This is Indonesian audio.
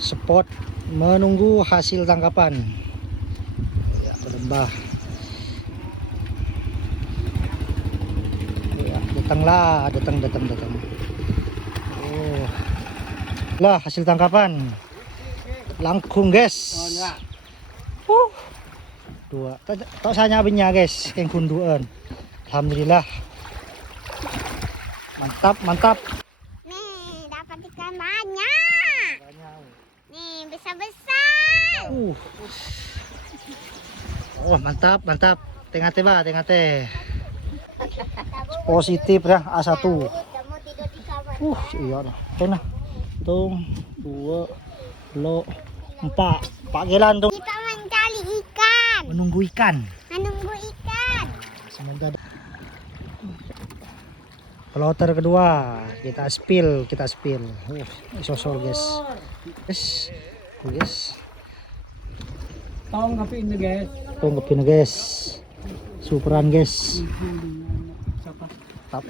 spot menunggu hasil tangkapan. Ya, lembah. Ya, datanglah, datang. Oh, lah hasil tangkapan. Langkung guys. Dua. Tak saya binya guys, yang kunduan. Alhamdulillah. Mantap. Nih, dapat ikan banyak. Nih, besar-besar. Oh, mantap. Tengah teh. Positif ya, A1. Kamu tidur di kamar. Iya lah. Tengah. Tung, 2, lo, 4. Pak Gelan tuh. Kita mencari ikan. Menunggu ikan. Semoga ada. Peloter kedua, kita spill. Sosol guys. Guys. Tong ngapin guys. Tunggupin guys. Superan guys. Tap.